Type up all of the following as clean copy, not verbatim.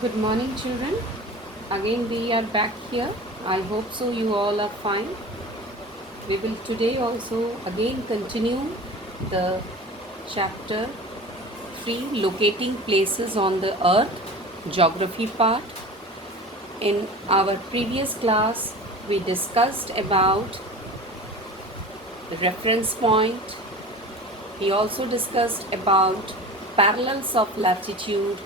Good morning, children. Again, we are back here. I hope so. You all are fine. We will today also again continue the chapter 3 Locating Places on the Earth, Geography part. In our previous class, we discussed about the reference point. We also discussed about parallels of latitude,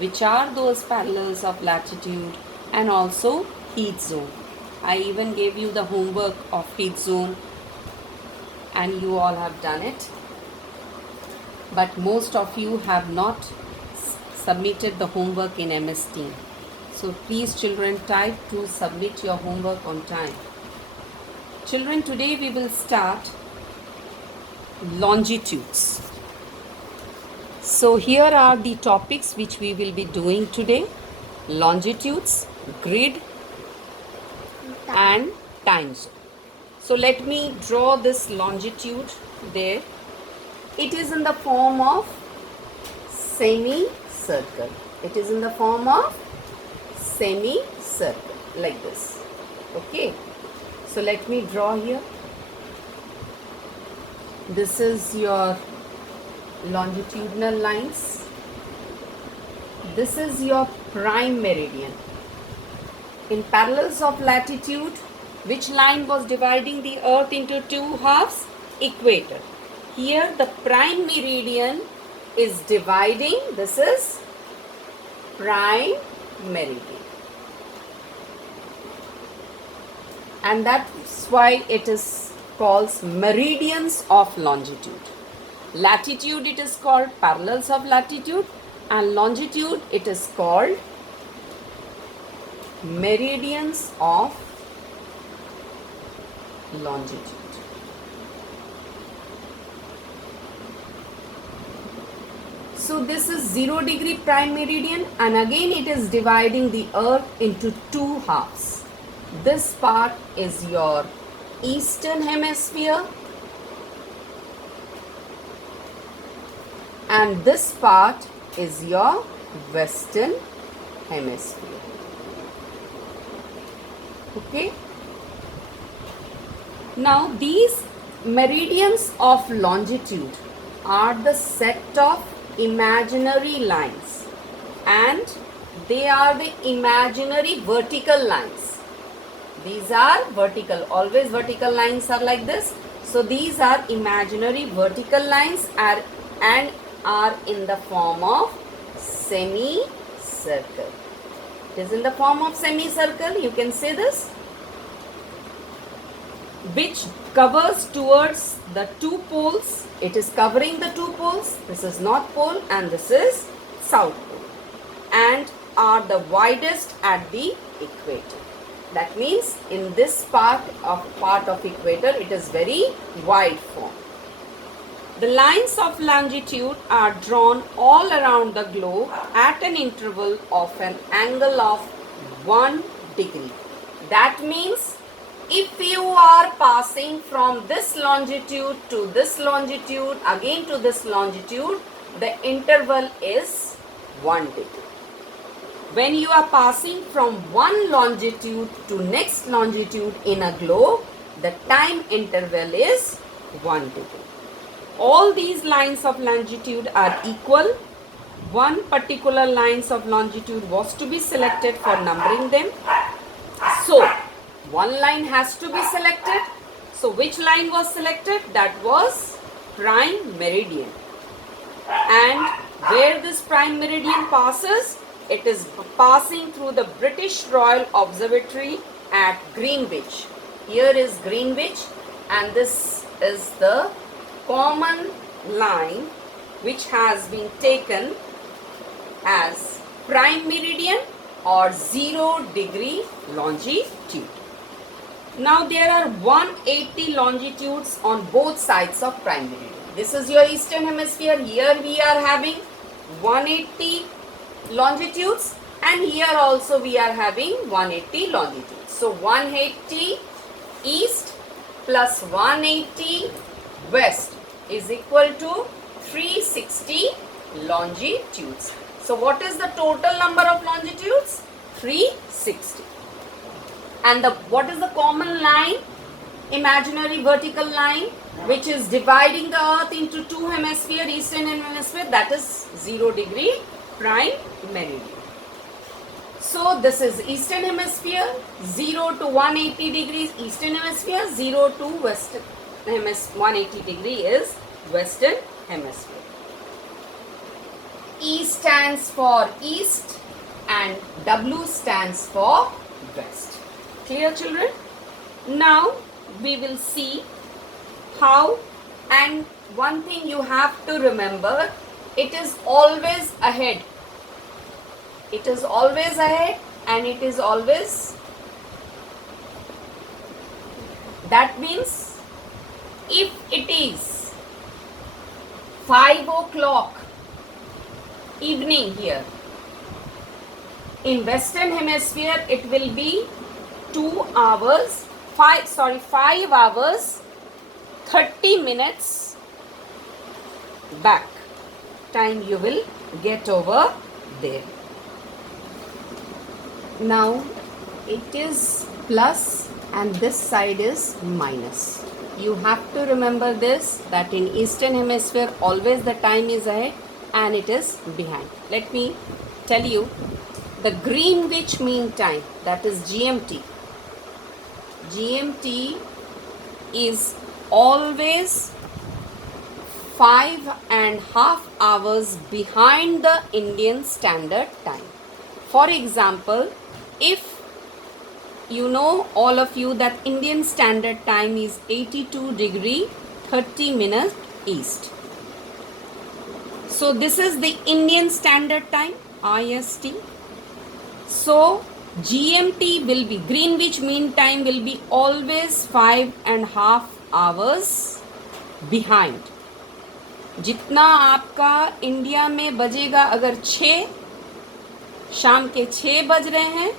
which are those parallels of latitude, and also heat zone. I even gave you the homework of heat zone and you all have done it. But most of you have not submitted the homework in MS Team. So please children, try to submit your homework on time. Children, today we will start longitudes. So here are the topics which we will be doing today: longitudes, grid, and time zone. So let me draw this longitude there. It is in the form of semicircle. It is in the form of semicircle like this. Okay. So let me draw here. This is your longitudinal lines. This is your prime meridian. In parallels of latitude, which line was dividing the earth into two halves? Equator. Here the prime meridian is dividing, this is prime meridian. And that's why it is called meridians of longitude. Latitude it is called parallels of latitude, and longitude it is called meridians of longitude. So this is 0 degree prime meridian, and again it is dividing the earth into two halves. This part is your eastern hemisphere and this part is your western hemisphere. Okay. Now these meridians of longitude are the set of imaginary lines, and they are the imaginary vertical lines. These are vertical, always vertical lines are like this. So these are imaginary vertical lines and are in the form of semicircle. It is in the form of semicircle, you can say this, which covers towards the two poles. It is covering the two poles. This is North Pole and this is South Pole, and are the widest at the equator. That means in this part of equator, it is very wide form. The lines of longitude are drawn all around the globe at an interval of an angle of 1 degree. That means if you are passing from this longitude to this longitude, again to this longitude, the interval is 1 degree. When you are passing from one longitude to next longitude in a globe, the time interval is 1 degree. All these lines of longitude are equal. One particular lines of longitude was to be selected for numbering them. So, one line has to be selected. So, which line was selected? That was prime meridian. And where this prime meridian passes, it is passing through the British Royal Observatory at Greenwich. Here is Greenwich, and this is the common line which has been taken as prime meridian or 0 degree longitude. Now there are 180 longitudes on both sides of prime meridian. This is your eastern hemisphere. Here we are having 180 longitudes, and here also we are having 180 longitudes. So 180 east plus 180 west is equal to 360 longitudes. So what is the total number of longitudes? And what is the common line? Imaginary vertical line which is dividing the earth into two hemispheres, eastern and hemisphere, that is 0 degree prime meridian. So this is eastern hemisphere, 0 to 180 degrees eastern hemisphere, 0 to western hemisphere, 180 degree is western hemisphere. E stands for east and W stands for west. Clear, children? Now we will see how, and one thing you have to remember, it is always ahead. It is always ahead and it is always, that means if it is 5 o'clock evening here, in western hemisphere it will be 5 hours 30 minutes back time you will get over there. Now it is plus and this side is minus. You have to remember this, that in eastern hemisphere always the time is ahead and it is behind. Let me tell you the Greenwich Mean Time, that is GMT. GMT is always 5.5 hours behind the Indian Standard Time. For example, if you know, all of you, that Indian Standard Time is 82 degree 30 minutes east. So this is the Indian Standard Time, IST. So GMT will be, Greenwich Mean Time will be always 5.5 hours behind. जितना आपका India में बजेगा, अगर 6 शाम के 6 बज रहे हैं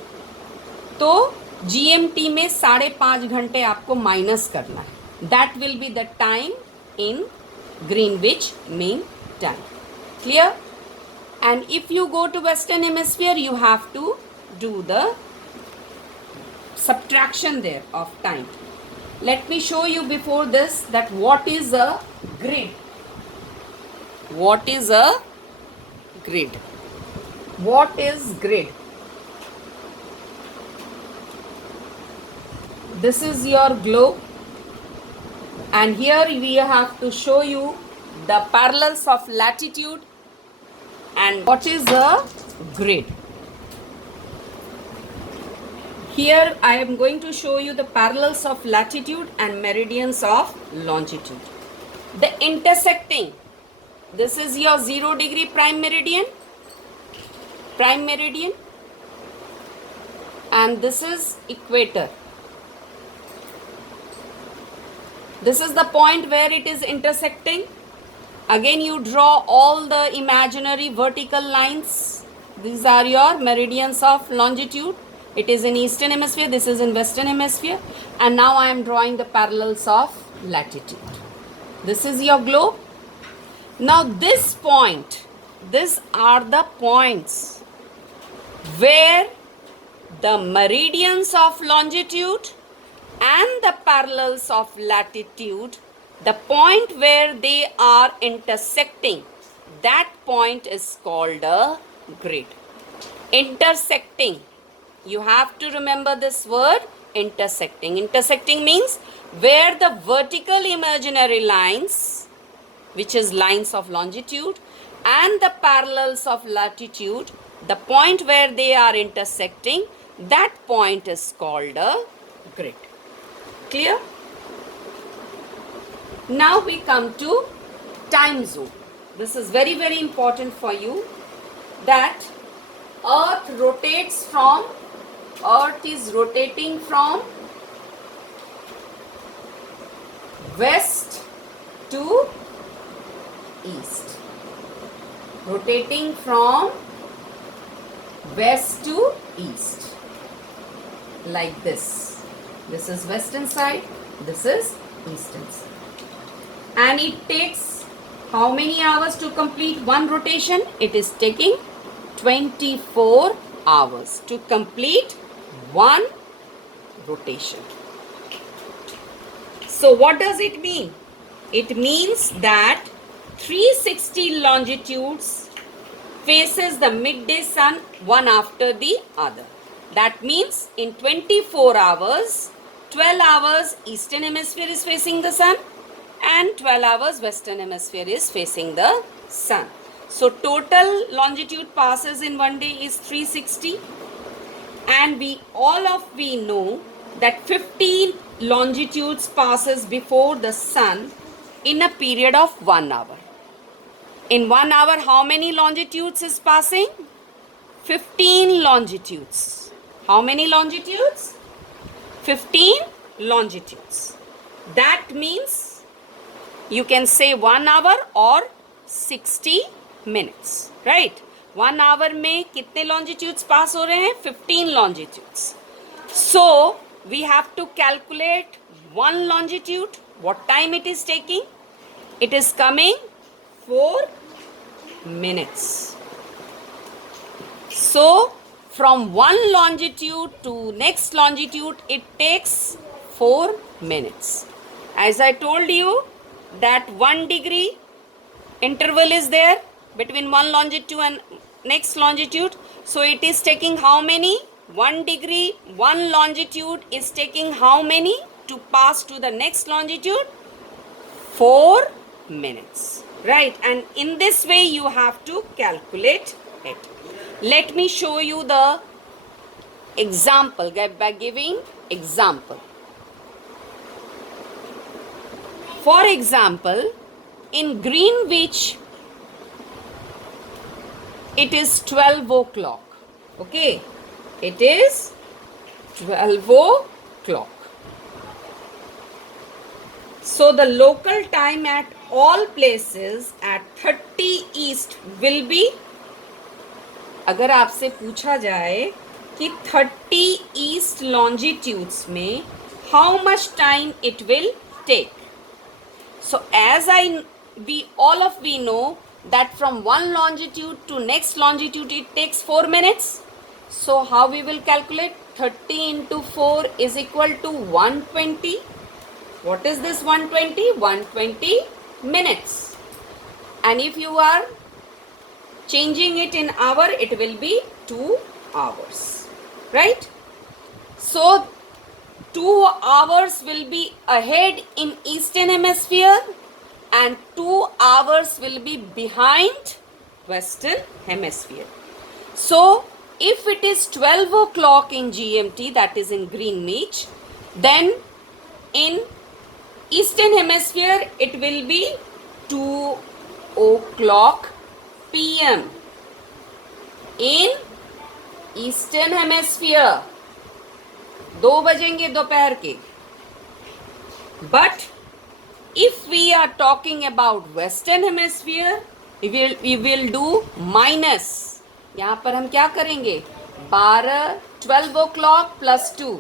तो GMT में 5.5 घंटे आपको माइनस करना है. That will be the time in Greenwich Mean Time. Clear? And if you go to Western Hemisphere, you have to do the subtraction there of time. Let me show you before this that what is a grid. What is a grid? What is grid? This is your globe, and here we have to show you the parallels of latitude. And what is a grid? Here I am going to show you the parallels of latitude and meridians of longitude. The intersecting, this is your 0 degree prime meridian, and this is equator. This is the point where it is intersecting. Again you draw all the imaginary vertical lines. These are your meridians of longitude. It is in eastern hemisphere, this is in western hemisphere, and now I am drawing the parallels of latitude. This is your globe. Now this point, these are the points where the meridians of longitude and the parallels of latitude, the point where they are intersecting, that point is called a grid. Intersecting. You have to remember this word, intersecting. Intersecting means where the vertical imaginary lines, which is lines of longitude, and the parallels of latitude, the point where they are intersecting, that point is called a grid. Clear? Now we come to time zone. This is very, very important for you, that Earth is rotating from west to east. Rotating from west to east. Like this. This is western side, this is eastern side. And it takes how many hours to complete one rotation? It is taking 24 hours to complete one rotation. So what does it mean? It means that 360 longitudes faces the midday sun one after the other. That means in 24 hours, 12 hours eastern hemisphere is facing the sun and 12 hours western hemisphere is facing the sun. So total longitude passes in one day is 360, and we know that 15 longitudes passes before the sun in a period of 1 hour. In 1 hour, how many longitudes is passing? 15 longitudes. How many longitudes? 15 longitudes. That means you can say 1 hour or 60 minutes, right? 1 hour में कितने longitudes pass हो रहे हैं? 15 longitudes. So we have to calculate one longitude. What time it is taking? It is coming 4 minutes. So from one longitude to next longitude it takes 4 minutes. As I told you that 1 degree interval is there between one longitude and next longitude. So it is taking how many? 1 degree, 1 longitude is taking how many to pass to the next longitude? 4 minutes, right? And in this way you have to calculate it. Let me show you the example by giving example. For example, in Greenwich it is 12 o'clock. Okay, it is 12 o'clock. So the local time at all places at 30 east will be, अगर आपसे पूछा जाए कि 30 east longitudes में how much time it will take. So as we know that from one longitude to next longitude it takes 4 minutes. So how we will calculate? 30 into 4 is equal to 120. What is this 120? 120 minutes. And if you are changing it in hour, it will be 2 hours. Right? So 2 hours will be ahead in eastern hemisphere and 2 hours will be behind western hemisphere. So if it is 12 o'clock in GMT, that is in Greenwich, then in eastern hemisphere it will be 2 o'clock PM. In eastern hemisphere 2 बजेंगे दोपहर के. But if we are talking about western hemisphere, we will do minus. यहाँ पर हम क्या करेंगे? 12 o'clock plus 2.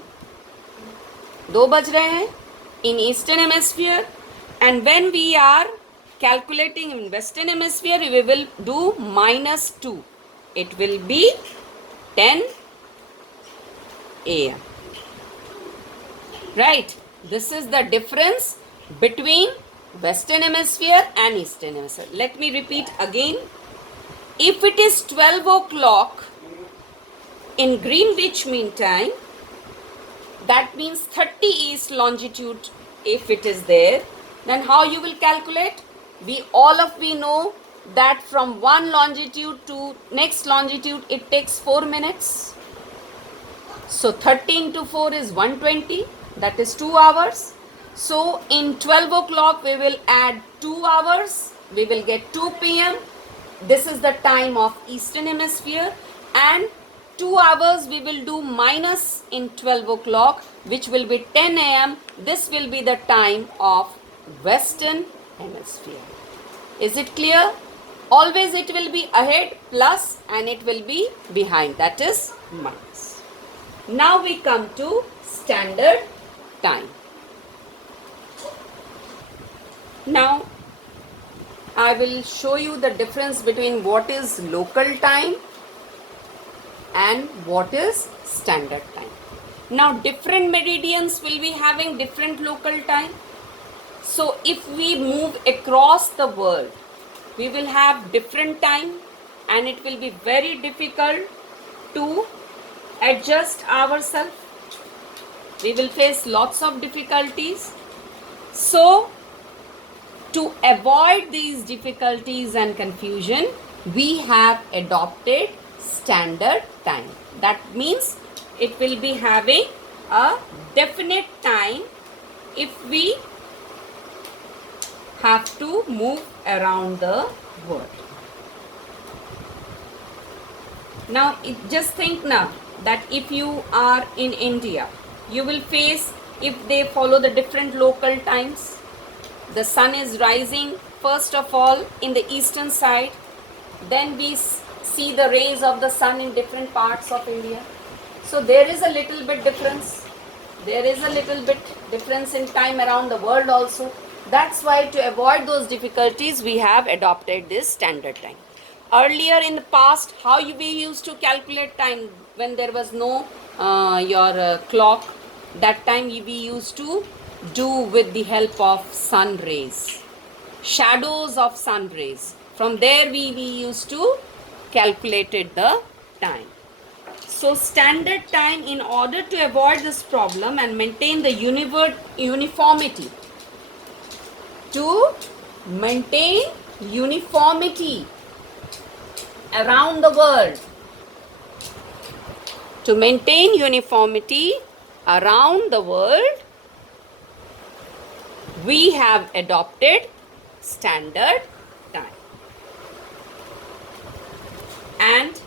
2 बज रहे हैं in eastern hemisphere, and when we are calculating in western hemisphere we will do minus 2. It will be 10 AM. Right? This is the difference between western hemisphere and eastern hemisphere. Let me repeat again. If it is 12 o'clock in Greenwich Mean Time, that means 30 east longitude if it is there, then how you will calculate? We know that from one longitude to next longitude it takes 4 minutes. So 30 into 4 is 120, that is 2 hours. So in 12 o'clock we will add 2 hours, we will get 2 PM. This is the time of eastern hemisphere, and 2 hours we will do minus in 12 o'clock, which will be 10 AM. This will be the time of western hemisphere. Is it clear? Always it will be ahead plus and it will be behind, that is minus. Now we come to standard time. Now I will show you the difference between what is local time and what is standard time. Now different meridians will be having different local time. So if we move across the world, we will have different time and it will be very difficult to adjust ourselves. We will face lots of difficulties. So to avoid these difficulties and confusion, we have adopted standard time. That means it will be having a definite time if we have to move around the world. Now just think now that if you are in India, you will face, if they follow the different local times, the sun is rising first of all in the eastern side, then we see the rays of the sun in different parts of India. So there is a little bit difference. There is a little bit difference in time around the world also. That's why to avoid those difficulties, we have adopted this standard time. Earlier in the past, how we used to calculate time when there was no clock, that time we used to do with the help of sun rays, shadows of sun rays. From there we used to calculated the time. So standard time, in order to avoid this problem and maintain the uniformity, to maintain uniformity around the world, to maintain uniformity around the world, we have adopted standard time. And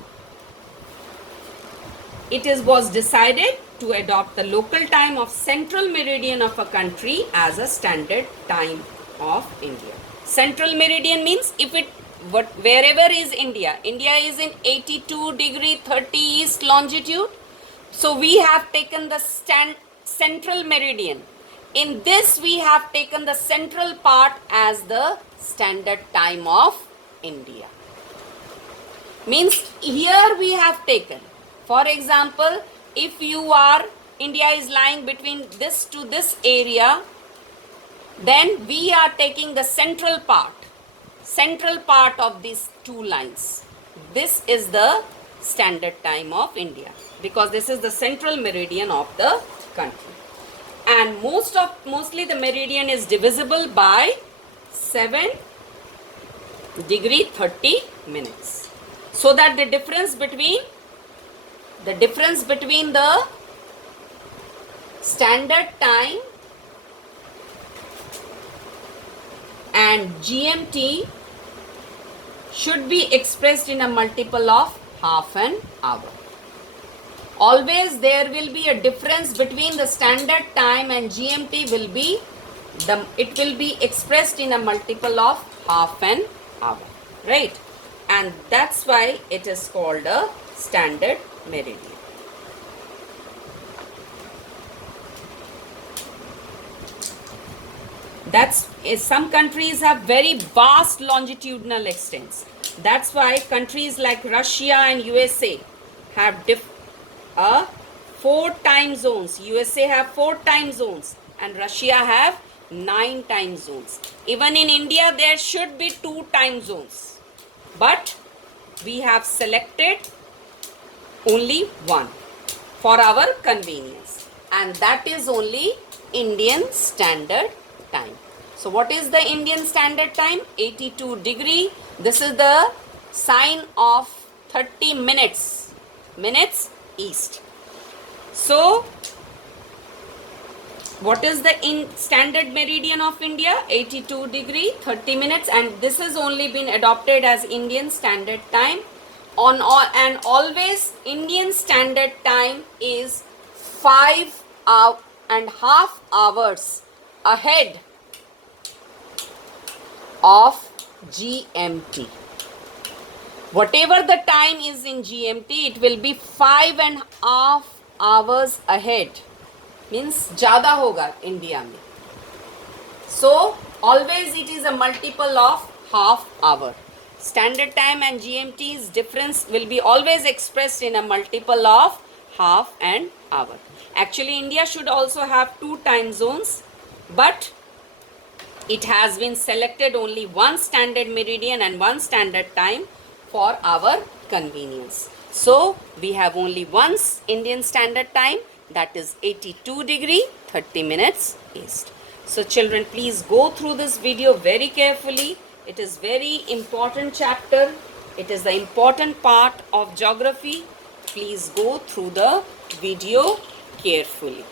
it was decided to adopt the local time of central meridian of a country as a standard time of India. Central meridian means wherever is India. India is in 82 degree 30 east longitude. So we have taken the central meridian. In this we have taken the central part as the standard time of India. Means here we have taken, for example, if India is lying between this to this area, then we are taking the central part of these two lines. This is the standard time of India because this is the central meridian of the country. And mostly the meridian is divisible by 7 degree 30 minutes. So that the difference between the standard time and GMT should be expressed in a multiple of half an hour. Always there will be a difference between the standard time and GMT it will be expressed in a multiple of half an hour, right? And that's why it is called a standard meridian. Some countries have very vast longitudinal extents. That's why countries like Russia and USA have 4 time zones. USA have 4 time zones and Russia have 9 time zones. Even in India there should be 2 time zones. But we have selected only one for our convenience, and that is only Indian Standard Time. So what is the Indian Standard Time? 82 degree. This is the sign of 30 minutes east. So what is the standard meridian of India? 82 degree 30 minutes, and this has only been adopted as Indian Standard Time. And always Indian Standard Time is 5.5 hours ahead of GMT. Whatever the time is in GMT, it will be 5.5 hours ahead. Means ज़्यादा होगा India में. So always it is a multiple of half hour. Standard time and GMT's difference will be always expressed in a multiple of half an hour. Actually, India should also have 2 time zones, but it has been selected only one standard meridian and one standard time for our convenience. So we have only one Indian standard time, that is 82 degree 30 minutes east. So children, please go through this video very carefully. It is very important chapter. It is the important part of geography. Please go through the video carefully.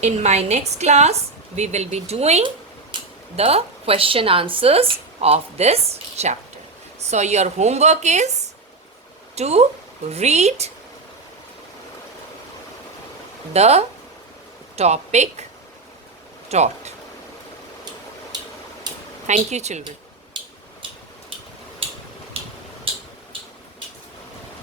In my next class, we will be doing the question answers of this chapter. So your homework is to read the topic taught. Thank you, children.